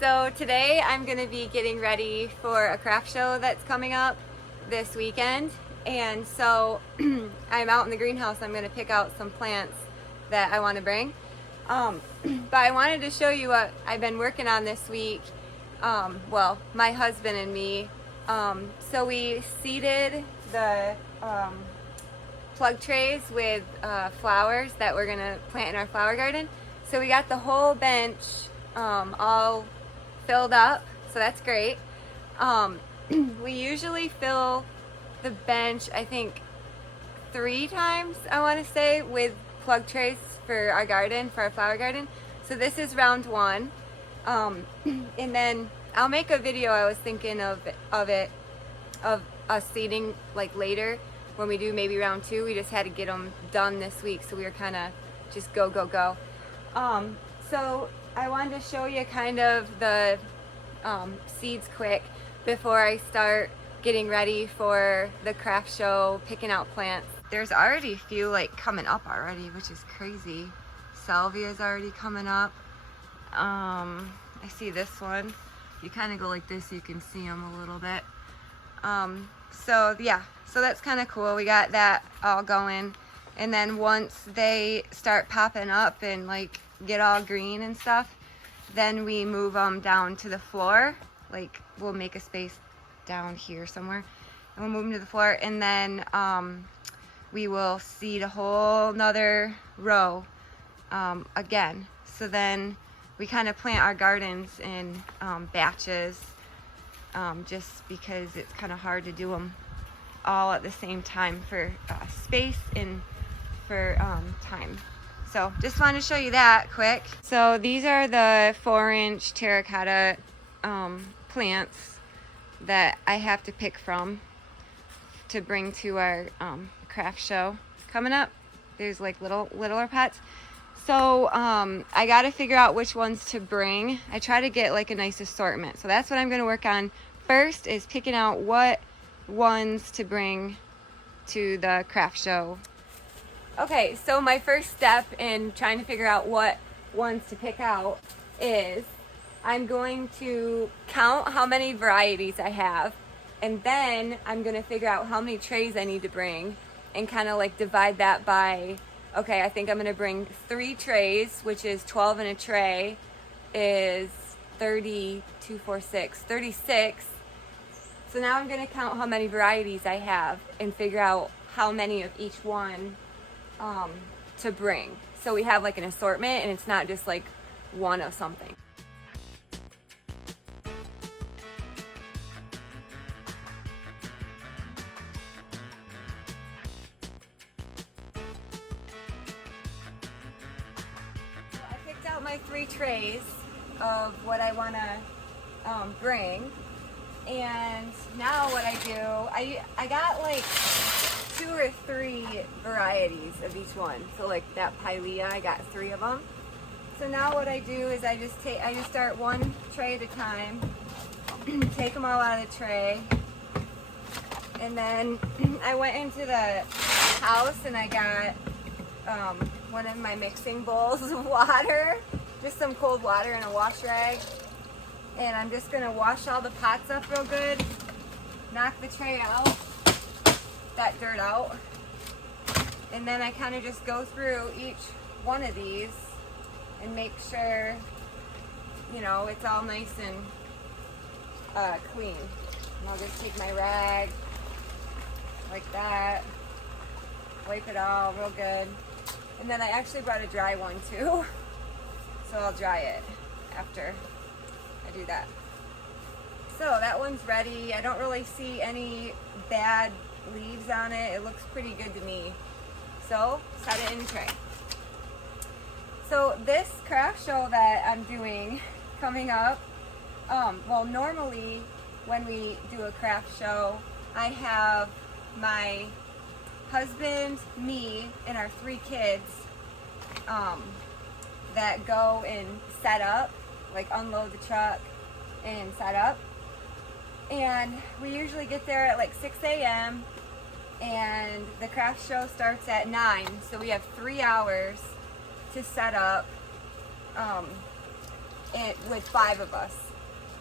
So today I'm going to be getting ready for a craft show that's coming up this weekend. And so I'm out in the greenhouse. I'm going to pick out some plants that I want to bring. But I wanted to show you what I've been working on this week. Well, my husband and me. So we seeded the plug trays with flowers that we're going to plant in our flower garden. So we got the whole bench all filled up, so that's great. We usually fill the bench, I think 3 times, I want to say, with plug trays for our garden, for our flower garden. So this is round 1, and then I'll make a video. I was thinking of us seeding like later when we do maybe round 2. We just had to get them done this week, so we were kind of just go. So I wanted to show you kind of the seeds quick before I start getting ready for the craft show, picking out plants. There's already a few like coming up already, which is crazy. Salvia's already coming up. I see this one. You kind of go like this, you can see them a little bit. So yeah, so that's kind of cool. We got that all going. And then once they start popping up and like get all green and stuff, then we move them down to the floor. Like we'll make a space down here somewhere and we'll move them to the floor, and then we will seed a whole nother row again. So then we kind of plant our gardens in batches, just because it's kind of hard to do them all at the same time for space and for time. So just wanted to show you that quick. So these are the 4-inch terracotta plants that I have to pick from to bring to our craft show coming up. There's like littler pots. So I got to figure out which ones to bring. I try to get like a nice assortment. So that's what I'm going to work on first, is picking out what ones to bring to the craft show. Okay, so my first step in trying to figure out what ones to pick out is I'm going to count how many varieties I have, and then I'm going to figure out how many trays I need to bring and kind of like divide that by, okay, I think I'm going to bring 3 trays, which is 12 in a tray, is 30, 2, 4, 6, 36. So now I'm going to count how many varieties I have and figure out how many of each one to bring. So we have like an assortment and it's not just like one of something. So I picked out my 3 trays of what I want to bring. And now what I do, I got like 2 or 3 varieties of each one. So like that pilea, I got 3 of them. So now what I do is I just start 1 tray at a time, take them all out of the tray, and then I went into the house and I got one of my mixing bowls of water, just some cold water in a wash rag. And I'm just going to wash all the pots up real good, knock the tray out, that dirt out, and then I kind of just go through each one of these and make sure, you know, it's all nice and clean. And I'll just take my rag like that, wipe it all real good, and then I actually brought a dry one too, so I'll dry it after I do that. So that one's ready. I don't really see any bad leaves on it. It looks pretty good to me. So set it in a tray. So this craft show that I'm doing coming up, well, normally when we do a craft show, I have my husband, me, and our 3 kids that go and set up, like unload the truck and set up. And we usually get there at like 6 a.m. and the craft show starts at 9, so we have 3 hours to set up with 5 of us.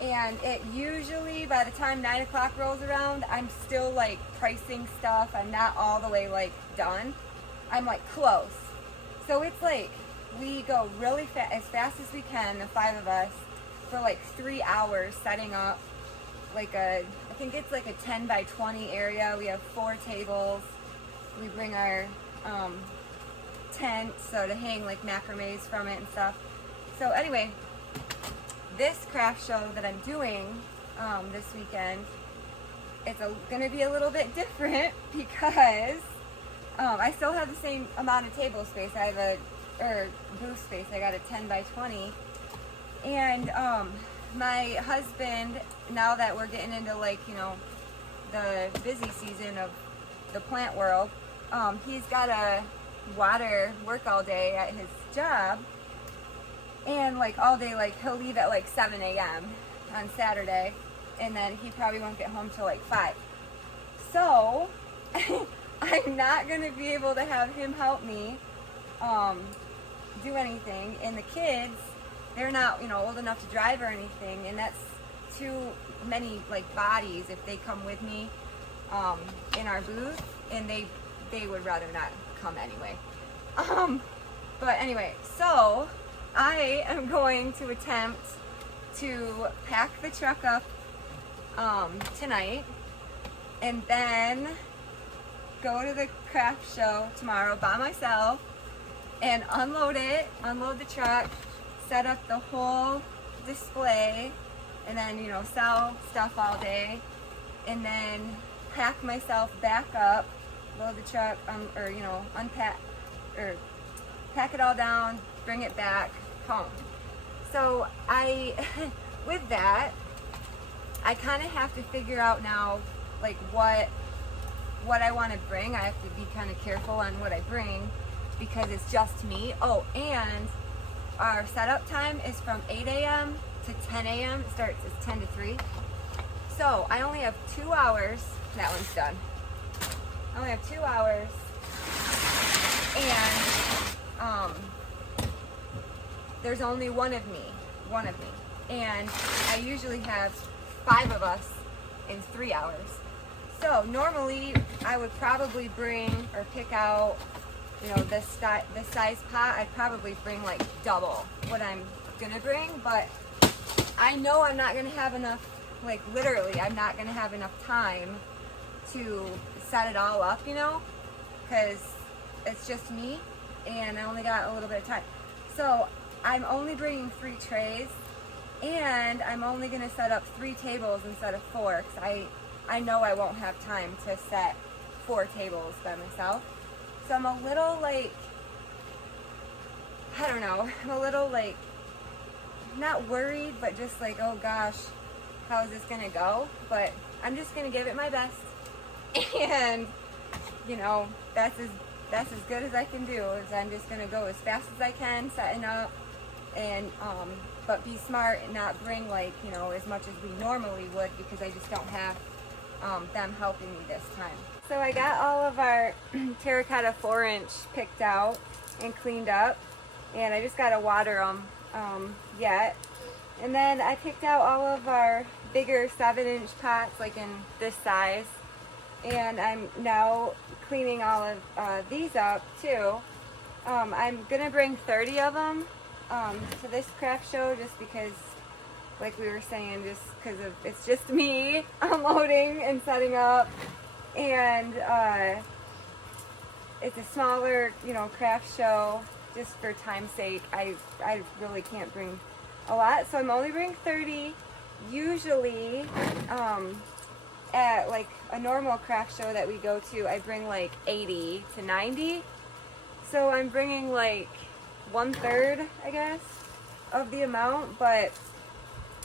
And it usually, by the time 9 o'clock rolls around, I'm still like pricing stuff. I'm not all the way like done. I'm like close. So it's like we go really fast, as fast as we can, the 5 of us, for like 3 hours setting up like I think it's like a 10 by 20 area. We have 4 tables. We bring our tent, so to hang like macrames from it and stuff. So anyway, this craft show that I'm doing this weekend, it's going to be a little bit different because I still have the same amount of table space. I have booth space. I got a 10 by 20. And my husband, now that we're getting into like, you know, the busy season of the plant world, he's got a water work all day at his job. And like all day, like he'll leave at like 7 a.m. on Saturday, and then he probably won't get home till like 5. So I'm not gonna be able to have him help me do anything. And the kids, they're not, you know, old enough to drive or anything, and that's too many like bodies if they come with me in our booth, and they would rather not come anyway. But anyway, so I am going to attempt to pack the truck up tonight, and then go to the craft show tomorrow by myself and unload the truck, set up the whole display, and then, you know, sell stuff all day, and then pack myself back up, load the truck, or, you know, unpack, or pack it all down, bring it back home. So with that, I kind of have to figure out now, like what I want to bring. I have to be kind of careful on what I bring because it's just me. Oh, and our setup time is from 8 a.m. to 10 a.m. It starts at 10 to 3. So I only have 2 hours. That one's done. I only have 2 hours, and there's only one of me, and I usually have 5 of us in 3 hours. So normally I would probably bring or pick out, you know, this size pot. I'd probably bring like double what I'm gonna bring, but I know I'm not gonna have enough, like literally I'm not gonna have enough time to set it all up, you know, because it's just me and I only got a little bit of time. So I'm only bringing 3 trays, and I'm only going to set up 3 tables instead of 4, because I know I won't have time to set 4 tables by myself. So I'm a little like, I don't know, I'm a little like, not worried, but just like, oh gosh, how is this going to go? But I'm just going to give it my best, and, you know, that's as good as I can do. Is I'm just going to go as fast as I can, setting up, and but be smart and not bring like, you know, as much as we normally would, because I just don't have them helping me this time. So I got all of our terracotta 4-inch picked out and cleaned up, and I just got to water them yet. And then I picked out all of our bigger 7-inch pots, like in this size, and I'm now cleaning all of these up too. I'm gonna bring 30 of them to this craft show, just because, like we were saying, just because of it's just me unloading and setting up, and it's a smaller, you know, craft show. Just for time's sake, I really can't bring a lot, so I'm only bringing 30. Usually at like a normal craft show that we go to, I bring like 80 to 90. So I'm bringing like 1/3, I guess, of the amount, but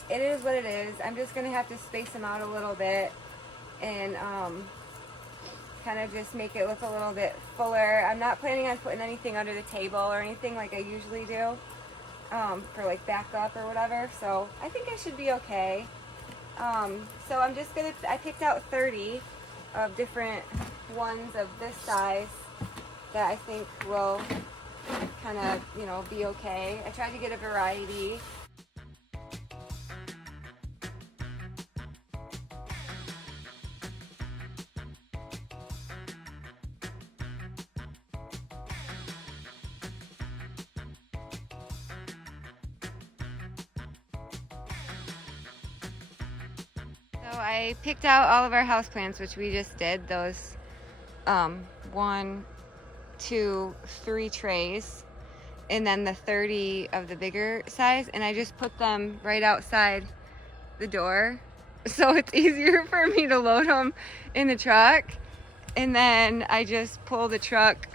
it is what it is. I'm just gonna have to space them out a little bit and kind of just make it look a little bit fuller. I'm not planning on putting anything under the table or anything like I usually do for like backup or whatever, so I think I should be okay. So I'm just gonna, I picked out 30 of different ones of this size that I think will kind of, you know, be okay. I tried to get a variety. I picked out all of our houseplants, which we just did. Those 1, 2, 3 trays, and then the 30 of the bigger size, and I just put them right outside the door, so it's easier for me to load them in the truck. And then I just pull the truck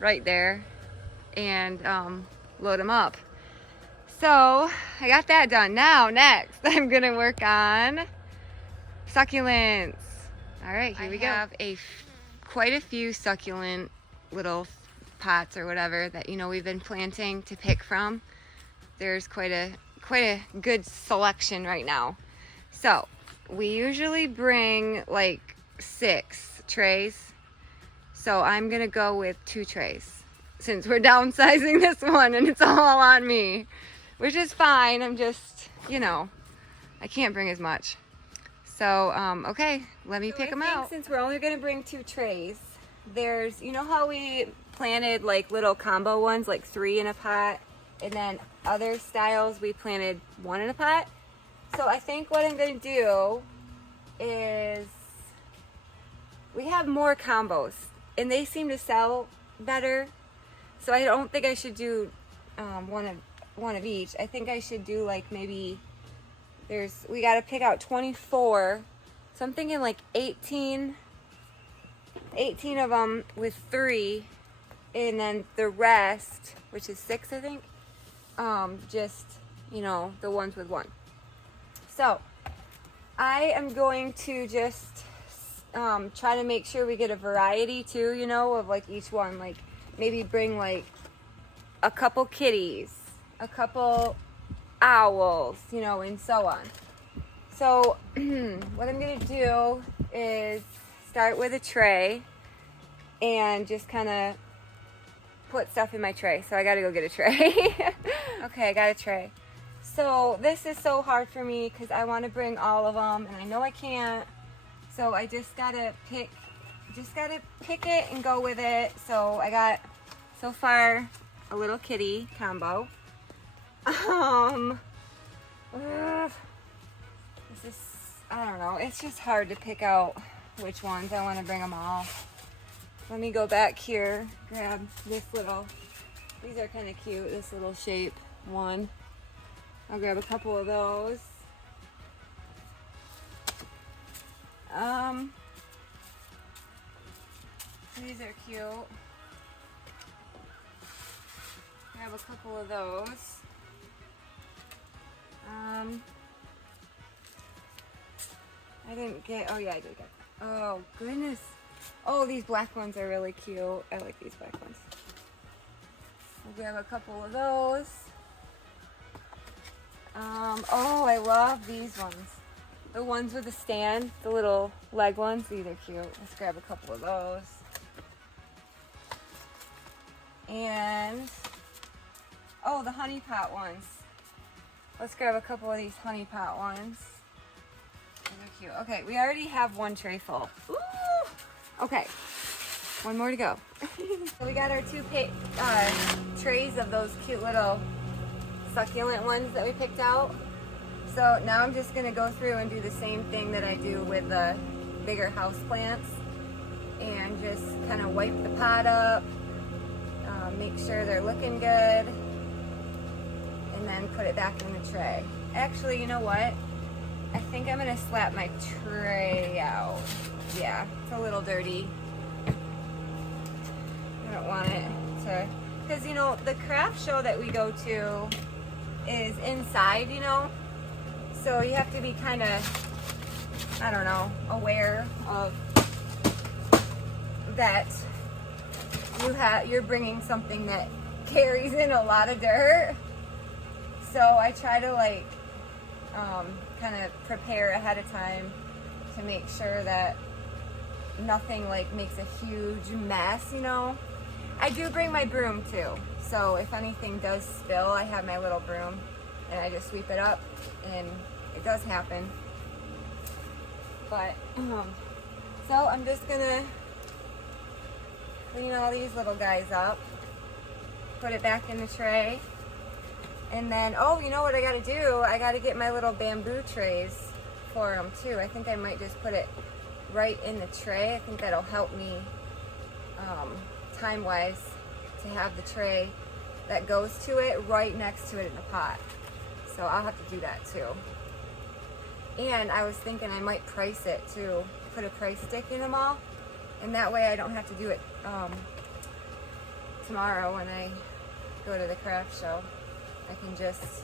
right there and load them up. So I got that done. Now next I'm gonna work on succulents. All right, here we go. I have quite a few succulent little pots or whatever that we've been planting to pick from. There's quite a good selection right now. So we usually bring like 6 trays, so I'm gonna go with 2 trays since we're downsizing this one and it's all on me, which is fine. I'm just, I can't bring as much. So okay, let me pick them out. Since we're only gonna bring 2 trays, there's, how we planted like little combo ones, like 3 in a pot, and then other styles we planted 1 in a pot. So I think what I'm gonna do is, we have more combos and they seem to sell better, so I don't think I should do one of each. I think I should do like maybe we got to pick out 24, so I'm thinking like 18 of them with 3, and then the rest, which is 6 I think, just the ones with 1. So I am going to just try to make sure we get a variety too, of like each one. Like maybe bring like a couple kitties, a couple owls, and so on. So what I'm gonna do is start with a tray and just kind of put stuff in my tray. So I gotta go get a tray. Okay, I got a tray. So this is so hard for me because I want to bring all of them and I know I can't. So I just gotta pick it and go with it. So I got, so far, a little kitty combo. This is, I don't know, it's just hard to pick out which ones. I want to bring them all. Let me go back here, grab this little, these are kind of cute, this little shape one. I'll grab a couple of those. These are cute. Grab a couple of those. I didn't get, oh yeah, I did get, oh goodness. Oh, these black ones are really cute. I like these black ones. We'll grab a couple of those. Oh, I love these ones. The ones with the stand, the little leg ones, these are cute. Let's grab a couple of those. And, oh, the honey pot ones. Let's grab a couple of these honey pot ones. These are cute. Okay, we already have 1 tray full. Ooh! Okay, 1 more to go. So we got our 2 trays of those cute little succulent ones that we picked out. So now I'm just going to go through and do the same thing that I do with the bigger house plants and just kind of wipe the pot up, make sure they're looking good, and then put it back in the tray. Actually, you know what? I think I'm going to slap my tray out. Yeah, it's a little dirty. I don't want it to, because the craft show that we go to is inside, so you have to be kind of, I don't know, aware of that you're bringing something that carries in a lot of dirt. So I try to like kind of prepare ahead of time to make sure that nothing like makes a huge mess, I do bring my broom too, so if anything does spill, I have my little broom and I just sweep it up, and it does happen. But so I'm just gonna clean all these little guys up, put it back in the tray, and then, oh, you know what I gotta do? I gotta get my little bamboo trays for them too. I think I might just put it right in the tray. I think that'll help me time-wise to have the tray that goes to it right next to it in the pot. So I'll have to do that too. And I was thinking I might price it too, put a price stick in them all, and that way I don't have to do it tomorrow when I go to the craft show. I can just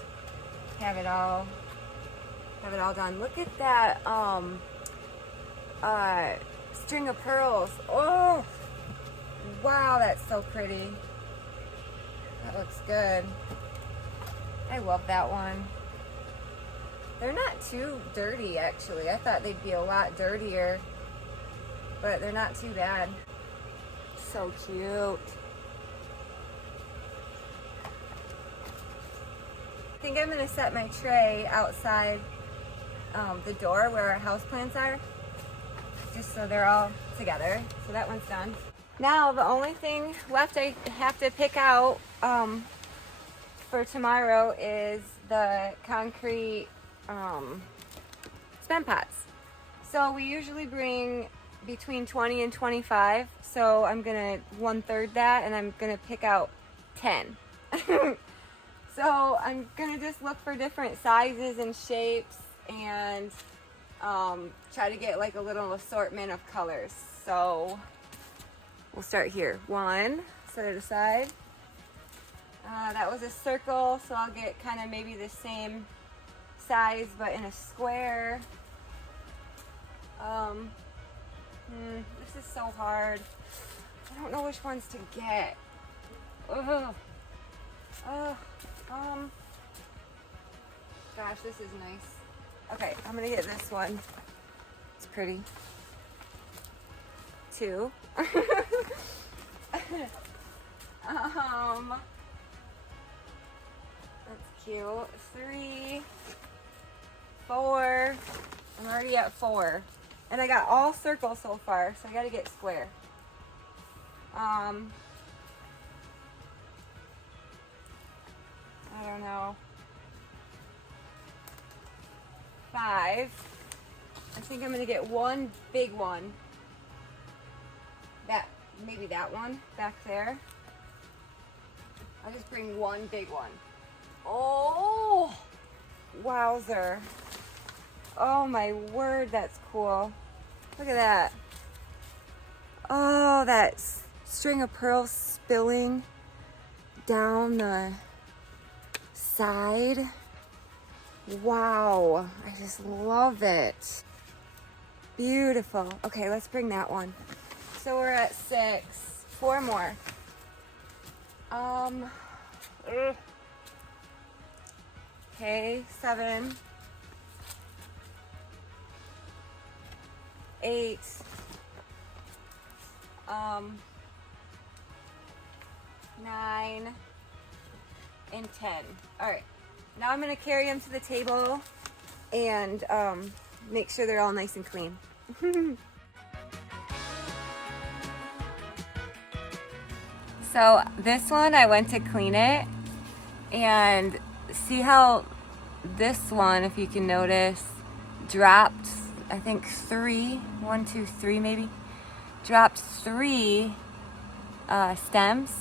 have it all done. Look at that string of pearls. Oh wow, that's so pretty. That looks good. I love that one. They're not too dirty actually. I thought they'd be a lot dirtier, but they're not too bad. So cute. I think I'm gonna set my tray outside the door where our houseplants are, just so they're all together. So that one's done. Now the only thing left I have to pick out for tomorrow is the concrete spent pots. So we usually bring between 20 and 25. So I'm gonna 1/3 that, and I'm gonna pick out 10. So I'm gonna just look for different sizes and shapes and try to get like a little assortment of colors. So we'll start here. 1, set it aside. That was a circle, so I'll get kind of maybe the same size but in a square. This is so hard. I don't know which ones to get. Ugh. Gosh, this is nice. Okay, I'm gonna get this one. It's pretty. 2. That's cute. 3, 4. I'm already at 4. And I got all circles so far, so I gotta get square. I don't know. 5. I think I'm gonna get one big one. Maybe that one back there. I'll just bring one big one. Oh, wowzer. Oh my word, that's cool. Look at that. Oh, that string of pearls spilling down the side. Wow, I just love it. Beautiful. Okay, let's bring that one. So we're at 6. 4 more. Okay, 7. 8. 9 and 10. All right. Now I'm gonna carry them to the table and make sure they're all nice and clean. So this one, I went to clean it, and see how this one, if you can notice, dropped, I think 3, 1, 2, 3 maybe, dropped 3 stems,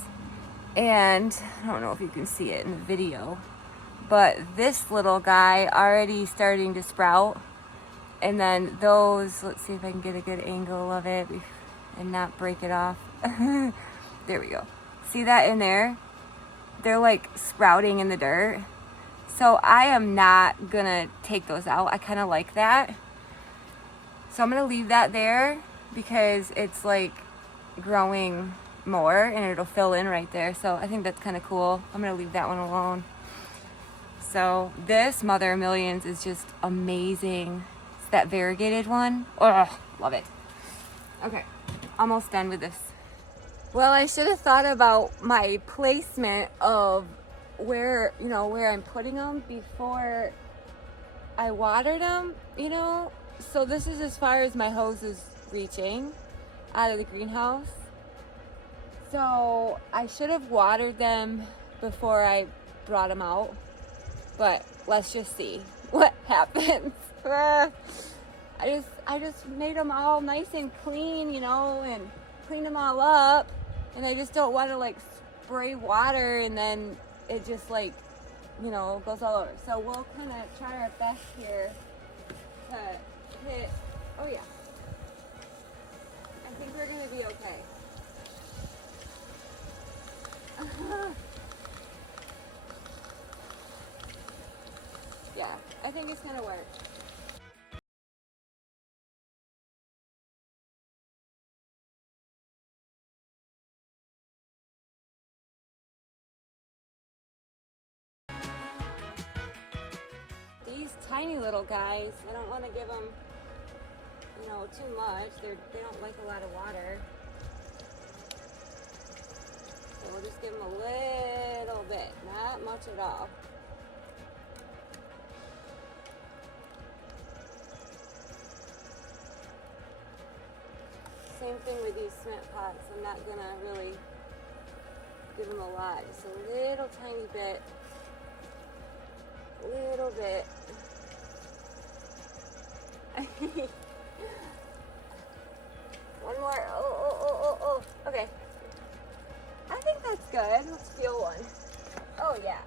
and I don't know if you can see it in the video, but this little guy already starting to sprout, and then those, let's see if I can get a good angle of it and not break it off. There we go. See that in there? They're like sprouting in the dirt. So I am not gonna take those out. I kind of like that. So I'm gonna leave that there because it's like growing more and it'll fill in right there. So I think that's kind of cool. I'm gonna leave that one alone. So this Mother of Millions is just amazing. It's that variegated one. Oh, love it. Okay, almost done with this. Well, I should have thought about my placement of where I'm putting them before I watered them, So this is as far as my hose is reaching out of the greenhouse. So I should have watered them before I brought them out. but let's just see what happens. I just made them all nice and clean, you know, and clean them all up, and I just don't want to like spray water and then it just like, you know, goes all over. So we'll kind of try our best here to hit. Oh yeah, I think we're gonna be okay. Yeah, I think it's gonna work. These tiny little guys, I don't want to give them, you know, too much. They don't like a lot of water. So we'll just give them a little bit, not much at all. Same thing with these cement pots. I'm not gonna really give them a lot, just a little tiny bit. Little bit. One more. Oh. Okay. I think that's good. Let's feel one. Oh, yeah.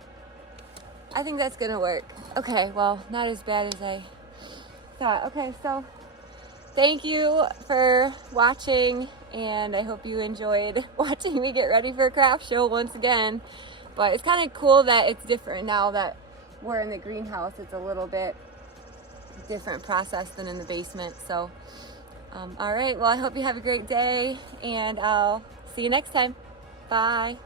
I think that's gonna work. Okay, well, not as bad as I thought. Okay, so thank you for watching, and I hope you enjoyed watching me get ready for a craft show once again. But it's kind of cool that it's different now that we're in the greenhouse. It's a little bit different process than in the basement. So, all right, well, I hope you have a great day, and I'll see you next time. Bye.